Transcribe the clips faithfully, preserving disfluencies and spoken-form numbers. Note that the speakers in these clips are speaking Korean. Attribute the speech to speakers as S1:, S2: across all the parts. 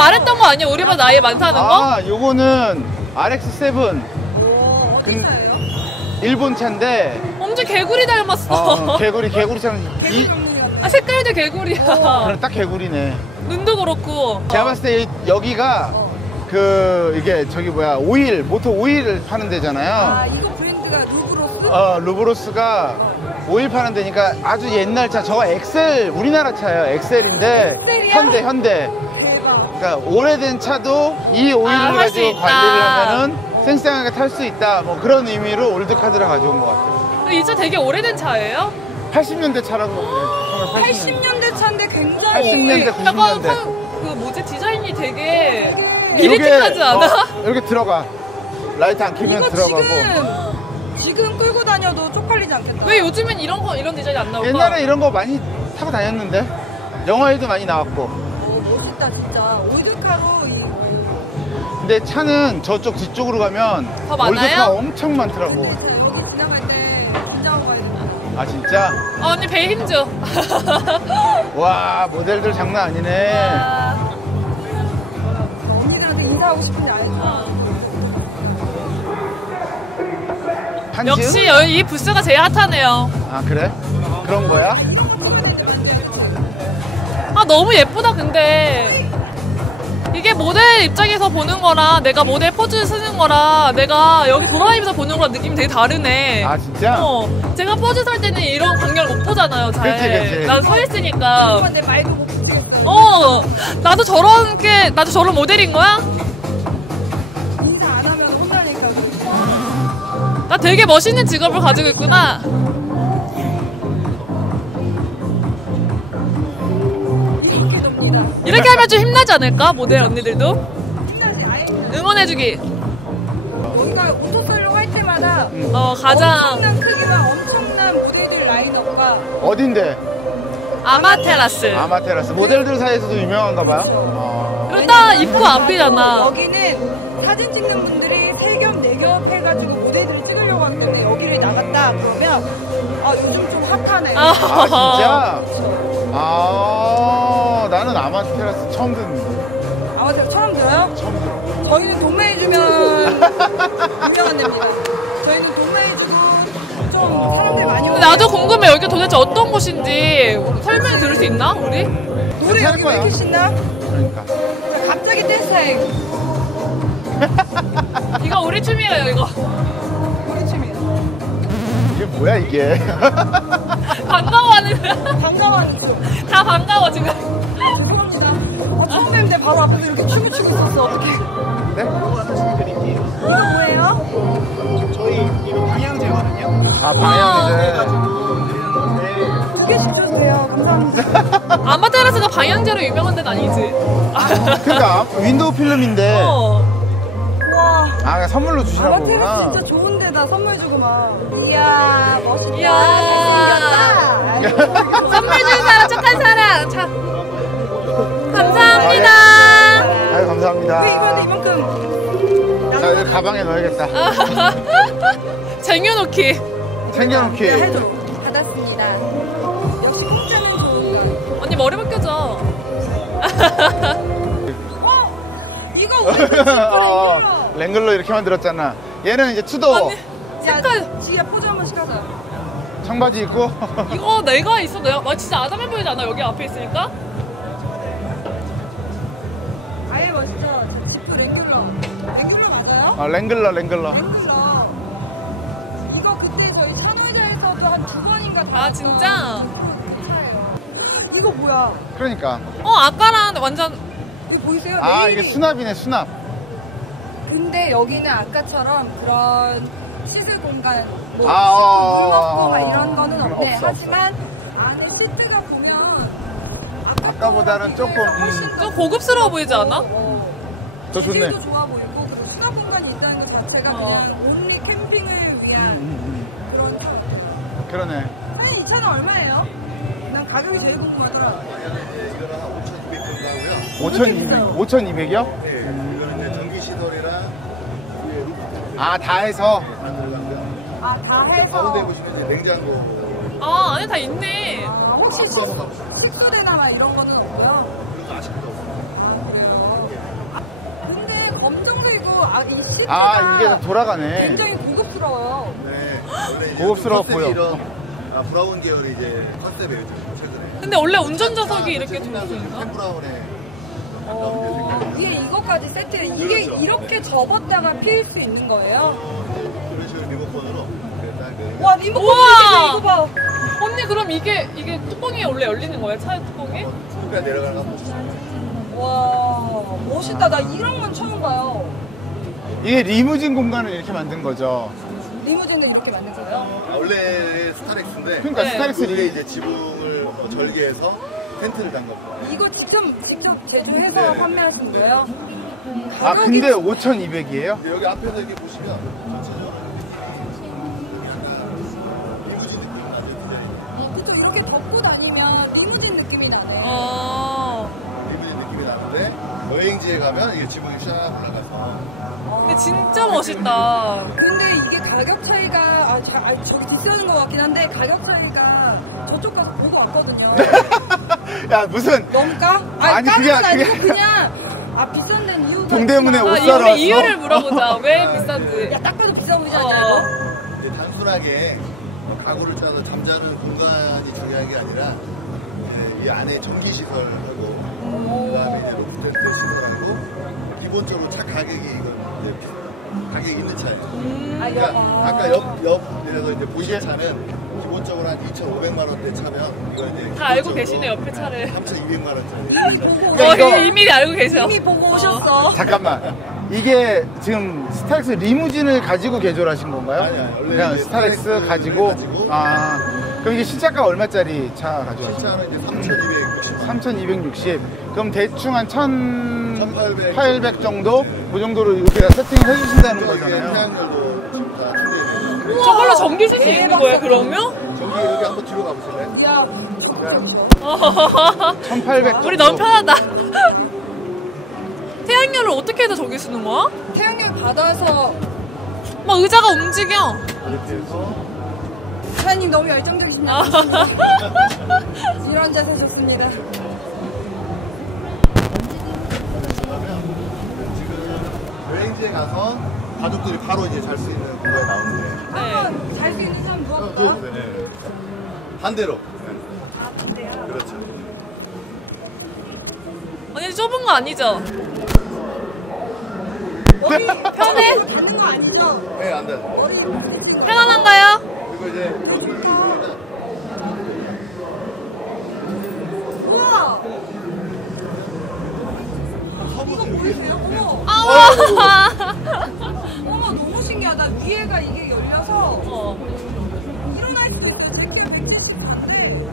S1: 말했던 거 아니야? 우리보다 나이 많다는 거?
S2: 아, 요거는 알엑스 세븐.
S3: 오, 어디 차예요?
S2: 일본 차인데.
S1: 엄청 개구리 닮았어.
S2: 어, 개구리, 개구리처럼. 이,
S1: 아, 색깔도 개구리야.
S2: 그래, 딱 개구리네.
S1: 눈도 그렇고.
S2: 제가 봤을 때 여기가 그, 이게 저기 뭐야, 오일, 모터 오일을 파는 데잖아요.
S3: 아, 이거 브랜드가 루브로스?
S2: 어, 루브로스가 오일 파는 데니까 아주 옛날 차. 저거 엑셀, 우리나라 차예요. 엑셀인데.
S3: 엑셀이야?
S2: 현대, 현대.
S3: 대박.
S2: 그러니까 오래된 차도 이 오일을
S1: 아, 할수
S2: 가지고
S1: 있다.
S2: 관리를 하면은 쌩쌩하게 탈 수 있다. 뭐 그런 의미로 올드카드를 가져온 것 같아요.
S1: 이 차 되게 오래된 차예요?
S2: 팔십 년대 차라고 그러네.
S3: 팔십 년대 차인데 굉장히
S2: 팔십 년대, 구십
S1: 약간
S2: 년대.
S1: 그, 그 뭐지? 디자인이 되게
S3: 되게
S1: 미리틱하지 않아?
S2: 어, 이렇게 들어가. 라이트 안 켜면
S3: 이거
S2: 들어가고.
S3: 지금 지금 끌고 다녀도 쪽팔리지 않겠다.
S1: 왜 요즘엔 이런 거 이런 디자인이 안 나올까?
S2: 옛날에 이런 거 많이 타고 다녔는데. 영화에도 많이 나왔고.
S3: 오, 멋있다 진짜. 올드카로 이
S2: 근데 차는 저쪽 뒤쪽으로 가면
S1: 더 많아요?
S2: 올드카 엄청 많더라고.
S3: 여기 지나갈 때 진짜 가야 된다.
S2: 아 진짜?
S1: 어, 언니 배 힘줘.
S2: 와, 모델들 장난 아니네.
S1: 아,
S3: 언니들한테 인사하고 싶은데 안 했어.
S2: 한지은?
S1: 역시 여기 이 부스가 제일 핫하네요.
S2: 아 그래? 그런 거야?
S1: 아, 너무 예쁘다. 근데 이게 모델 입장에서 보는 거랑 내가 모델 포즈 쓰는 거랑 내가 여기 돌아다니면서 보는 거랑 느낌이 되게 다르네.
S2: 아 진짜?
S1: 어, 제가 포즈 살 때는 이런 광경을 못 보잖아요. 잘.
S2: 그치, 그치.
S1: 난 서 있으니까.
S3: 오빠 내 말도 못 듣겠어.
S1: 어, 나도 저런 게 나도 저런 모델인 거야?
S3: 인사 안 하면 혼나니까.
S1: 나 되게 멋있는 직업을 가지고 있구나.
S3: 이렇게 돕니다.
S1: 이렇게 하면 좀 힘나지 않을까? 모델 언니들도
S3: 신나지 아예.
S1: 응원해주기.
S3: 여기가 오토솔로 할 때마다
S1: 어, 가장
S3: 엄청난 크기와 엄청난 모델들 라인업과
S2: 어딘데?
S1: 아마테라스.
S2: 아마테라스. 모델들 사이에서도 유명한가 봐요? 어.
S1: 그리고 딱 입구 앞이잖아.
S3: 여기는 사진 찍는 분들이 세 겹, 네 겹 해가지고 모델들을 찍으려고 하기 때문에 여기를 나갔다 그러면 아 요즘 좀 핫하네.
S1: 아,
S2: 아 진짜? 아 나는 아마테라스 처음 듣는데.
S3: 아무튼 처음 들어요?
S2: 처음 들어.
S3: 저희는 동네해주면 유명한 데입니다. 저희는 동네해주고 좀 사람들 많이 오고.
S1: 나도 궁금해. 여기 도대체 어떤 곳인지 설명 들을 수 있나? 우리?
S3: 노래 여기 왜 이렇게 신나?
S2: 그러니까.
S3: 자, 갑자기 댄스 타임.
S1: 이거 우리 춤이에요. 이거
S3: 우리 춤이야.
S2: 이게 뭐야 이게?
S1: 반가워하는.
S3: 반가워하는 춤.
S1: 다 반가워 지금.
S3: 죄송합니다. 어, 처음 뵙는데 바로 앞에서 이렇게 춤을 추고 있었어. 어떡해.
S2: 네?
S3: 이거 뭐예요?
S4: 저희 이거 방향제거든요.
S2: 아 방향제.
S3: 두 개씩 주세요. 감사합니다.
S1: 아마테라스가 방향제로 유명한 데는 아니지.
S2: 그러니까 윈도우 필름인데.
S1: 어.
S3: 와.
S2: 아 선물로 주시라고
S3: 아마테라스
S2: 그러구나.
S3: 진짜 좋은 데다 선물 주고 막. 이야, 멋있다.
S1: 이야.
S3: 잘생겼다.
S1: 선물 준 사람 착한 사람. 자, 감사합니다.
S2: 아유 감사합니다.
S3: 왜 이번에 이만큼
S2: 자 여기 가방에 넣어야겠다.
S1: 쟁여놓기.
S2: 챙겨놓기.
S3: 네, 해줘. 받았습니다. 역시 공짜는 좋은 거.
S1: 언니 머리 벗겨져.
S3: 어? 이거 우리
S2: 어, 랭글러 이렇게 만들었잖아. 얘는 이제 투도어.
S1: 언니 색깔.
S3: 지야 포즈 한번 시켜서.
S2: 청바지 입고.
S1: 이거 내가 있어. 내가 와 진짜 아담해 보이지 않아? 여기 앞에 있으니까.
S3: 아예 멋있죠? 저 집도 랭귤러. 랭귤러 맞아요?
S2: 아 랭글러 랭글러.
S3: 랭귤러. 이거 그때 저희 찬호자에서도 한 두 번인가 다.
S1: 아 진짜?
S3: 이거 뭐야?
S2: 그러니까.
S1: 어 아까랑 완전.
S3: 이거 보이세요?
S2: 아
S3: 네일이.
S2: 이게 수납이네 수납.
S3: 근데 여기는 아까처럼 그런 씻을 공간, 뭐
S2: 아, 어,
S3: 물
S2: 어,
S3: 먹고
S2: 어,
S3: 막
S2: 어.
S3: 이런 거는
S2: 그럼
S3: 없네.
S2: 없어,
S3: 하지만 안에 시트가 보면
S2: 아까보다는 조금
S3: 훨씬
S2: 음,
S3: 더
S1: 좀 고급스러워 보이지 않아?
S3: 어,
S2: 더 좋네.
S3: 도 좋아 보이고 그리고 수납 공간이 있다는 것 자체가
S1: 어.
S3: 그냥 온리 캠핑을 위한
S2: 음,
S3: 그런.
S2: 음. 그러네.
S3: 사장님 이 차는 얼마예요? 난 가격이 제일 궁금하더라.
S2: 오천이백. 오천이백이요?
S4: 네, 이거는 이제 전기 시설이랑 위에 루프
S2: 아 다 해서.
S3: 아 다
S4: 가운데
S3: 해서.
S4: 보시면 이제 냉장고
S1: 아 안에 다 있네.
S3: 아, 혹시 식, 식수대나 막 이런 거는 없고요.
S4: 그리고 아직도 없어요.
S3: 아, 이 시트가
S2: 아, 이게 다 돌아가네.
S3: 굉장히 고급스러워요.
S4: 네. 원래 이제
S2: 고급스러워
S4: 컨셉이
S2: 보여.
S4: 이런 아, 브라운 계열이 이제 컨셉이에요, 최근에.
S1: 근데 원래 운전좌석이 이렇게
S4: 지금
S1: 돌고 있나?
S4: 팬 브라운에
S3: 어, 위에 이거까지 세트. 이게
S4: 그렇죠.
S3: 이렇게 접었다가 필 수 있는 거예요?
S4: 그런 식으로 리모컨으로 이렇게 딱 이렇게
S3: 와, 리모컨
S1: 우와!
S3: 이거 봐.
S1: 언니 그럼 이게 이게 뚜껑이 원래 열리는 거예요? 차 뚜껑이?
S4: 그냥 내려가는 거 한번 보시죠.
S3: 와, 멋있다. 나 이런 건 처음 봐요.
S2: 이게 리무진 공간을 이렇게 만든 거죠.
S3: 리무진도 이렇게 만든 거예요?
S4: 아, 원래 스타렉스인데
S2: 그러니까
S1: 네.
S2: 스타렉스
S4: 그 위에
S2: 리
S4: 이제 지붕을 뭐 절개해서 텐트를 단 겁니다.
S3: 이거 직접, 직접 제조해서
S4: 네.
S3: 판매하신 거예요?
S2: 아,
S3: 가격이-
S2: 근데 오천이백이에요?
S4: 근데 여기 앞에서 이렇게 보시면 전체적으로 리무진 느낌 나죠, 디자인.
S3: 그쵸, 이렇게 덮고 다니면 리무진 느낌이 나네.
S1: 어.
S4: 리무진 느낌이 나는데 여행지에 가면 이게 지붕이 샥 올라가서
S1: 근데 진짜 멋있다.
S3: 근데 이게 가격 차이가, 아, 자, 아 저기 디스하는 것 같긴 한데, 가격 차이가 저쪽 가서 보고 왔거든요.
S2: 야, 무슨
S3: 넘까? 아니,
S2: 아니,
S3: 까는
S2: 그게-
S3: 건 아니고
S2: 그게-
S3: 그냥, 아, 비싼 데는 이유가.
S2: 동대문에
S3: 있구나.
S2: 옷
S1: 아,
S2: 사러
S1: 우리
S2: 왔어?
S1: 이유를 물어보자. 왜 비싼지.
S3: 야, 딱 봐도 비싸 보이지 않냐,
S1: 어.
S3: 이거?
S4: 이제 단순하게 가구를 짜서 잠자는 공간이 중요한 게 아니라 이제 이 안에 전기 시설하고 그다음에 이제 로프트 시설하고 기본적으로 차 가격이 이건 이제 가격이 있는 차예요.
S3: 아,
S4: 그러니까
S3: 여봐.
S4: 아까 옆 옆에서 이제 보신 차는 기본적으로 한 이천오백만 원대 차면 이거 이제
S1: 다 알고
S4: 기본적으로
S1: 계시네, 옆에 차를.
S4: 삼천이백만 원짜리.
S2: 그러니까
S1: 어,
S2: 이거-
S1: 이미 알고 계셔.
S3: 이미 보고 오셨어.
S2: 잠깐만. 이게 지금 스타렉스 리무진을 가지고 개조를 하신 건가요?
S4: 아니, 아니, 원래
S2: 그냥
S4: 이제
S2: 스타렉스
S4: 스타렉스를
S2: 가지고.
S4: 가지고.
S2: 아, 그럼 이게 시차가 얼마짜리 차 가져가신 거예요?
S4: 차는 이제 삼천이백육십 만 원.
S2: 삼천이백육십. 그럼 대충 한
S4: 천팔백.
S2: 천팔백 정도? 그 정도로 이렇게 다 세팅을 해주신다는
S4: 이게
S2: 거잖아요.
S4: 태양열도 지금 다 준비해요.
S1: 저걸로 전기 쓸 수 있는
S3: 대박
S1: 거예요,
S3: 사건.
S1: 그러면?
S4: 저기 여기 한번 뒤로 가보실래요?
S3: 야,
S2: 천팔백 정도.
S1: 우리 너무 편하다. 태양열을 어떻게 해서 저기 쓰는 거야?
S3: 태양열 받아서
S1: 막 의자가 움직여.
S4: 이렇게 해서
S3: 사장님 너무 열정적이시네요.
S1: 아.
S3: 이런 자세 좋습니다.
S4: 그러면 지금 여행지에 가서 가족들이 바로 이제 잘 수 있는 공간에 나오는데
S1: 네.
S3: 한번 잘 수 있는 사람 누워볼까?
S4: 누워보세요. 네. 반대로.
S3: 아, 반대야.
S4: 그렇죠.
S1: 언니 좁은 거 아니죠?
S3: 머리
S1: 편해?
S3: 닿는 거 아니죠?
S4: 네, 안 돼.
S3: 머리
S1: 편안한가요?
S4: 그리고 이제 여기 보면은
S3: 우와!
S4: 서부도 여기
S3: 보이세요? 어머!
S1: 아,
S3: 어머 너무 신기하다. 위에가 이게 열려서
S1: 어.
S3: 일어날 수 있는 새끼가 굉장히 신기한데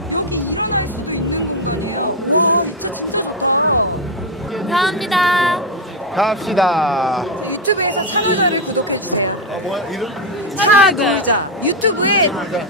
S1: 감사합니다.
S2: 갑시다.
S3: 유튜브에서 차노자를 구독해주세요.
S4: 아, 뭐야? 이름?
S3: 차 놀자. 유튜브에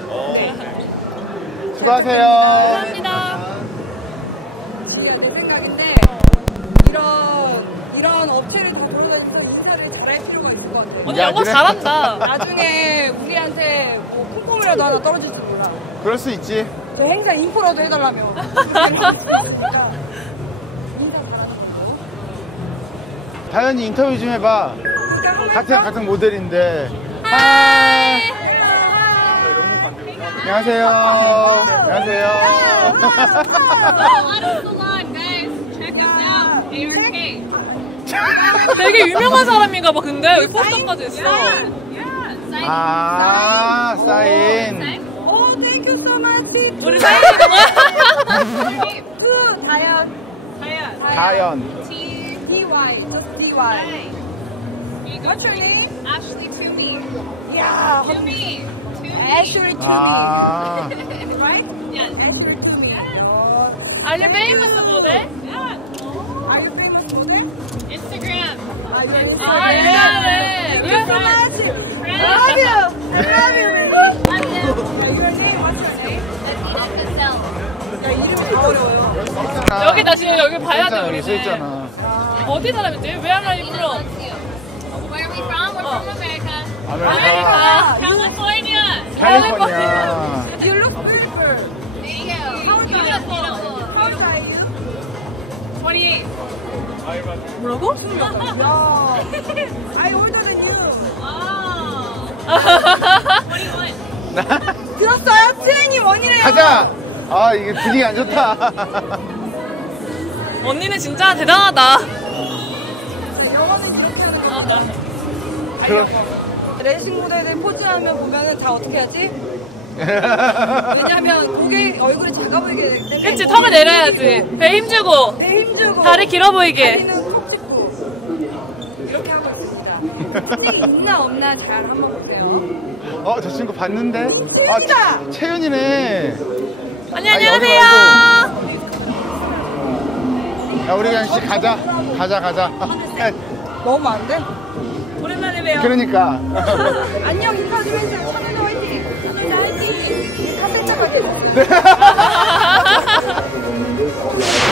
S2: 수고하세요.
S1: 감사합니다.
S3: 이게 내 생각인데 이런 이런 업체를 다 돌아다니면서 인사를 잘할 필요가 있는 것 같아요.
S1: 언니
S2: 야,
S1: 영어
S2: 그래?
S1: 잘한다.
S3: 나중에 우리한테 뭐 콩콩이라도 하나 떨어질지 몰라.
S2: 그럴 수 있지.
S3: 저 행사 인포라도 해달라며. 인사 잘하는 거.
S2: 다현이 인터뷰 좀 해봐. 같은 같은 모델인데. 하이.
S1: 하이.
S2: 안녕하세요. 안녕하세요.
S1: 되게 유명한 사람인가 봐. 근데 여기 포스터까지 있어.
S2: 아, 사인.
S3: 오, thank you so much.
S1: 우리 사인이는 거야?
S3: 그 다현.
S2: 다현.
S3: T D Y. Just D Y. What's your name?
S5: Ashley Toomey.
S3: Yeah.
S5: Toomey. Toomey.
S3: Ashley Toomey.
S2: 아,
S3: Right?
S5: Yes. Yes.
S1: Are you famous model?
S5: Yeah.
S3: Are you famous model?
S5: Instagram.
S3: 아, yes.
S1: 아, 인간해.
S3: Thank you so
S1: 왜?
S3: much. I love you. I love you. Yeah, your name, what's your name?
S5: Adina Cassell.
S3: 야, 이름이 되게 어려워요.
S1: 여기 다시 여기 봐야 돼, 우리.
S2: 써 있잖아.
S1: 어디 사람이지? Where are you
S5: Adina
S1: from?
S5: loves you. Where are we from? We're from America.
S2: 아메리카.
S5: California.
S2: 캘리포니아.
S3: You look beautiful.
S5: Thank you.
S3: How old are you?
S5: Beautiful.
S3: How old are you?
S5: twenty-eight.
S1: 뭐라고?
S3: 야. I older than you.
S5: What do you want?
S3: 들었어요? 트레이닝 원이래요.
S2: 가자. 아 이게 분위기 안 좋다.
S1: 언니는 진짜 대단하다.
S3: 영어는 그렇게 하는 거.
S2: 그럼.
S3: 레이싱 모델들 포즈하면 보면은 다 어떻게 하지? 왜냐면 고개 얼굴이 작아 보이게 되기 때문에.
S1: 그치, 턱을 내려야지. 배 힘주고,
S3: 네, 힘주고
S1: 다리 길어 보이게.
S3: 다리는 턱 짚고 이렇게 하고 있습니다. 손이 있나 없나 잘 한번 보세요.
S2: 어 저 친구 봤는데. 아
S3: 채윤이다!
S2: 채- 채윤이네.
S1: 언니,
S2: 아니,
S1: 안녕하세요.
S2: 야 우리 그냥 씨 가자. 가자 가자.
S3: 너무 안 돼? 오랜만에 봬요.
S2: 그러니까.
S3: 안녕 인사 좀 해주세요. 천연도 화이팅! 천연도 화이팅! 카페타까지.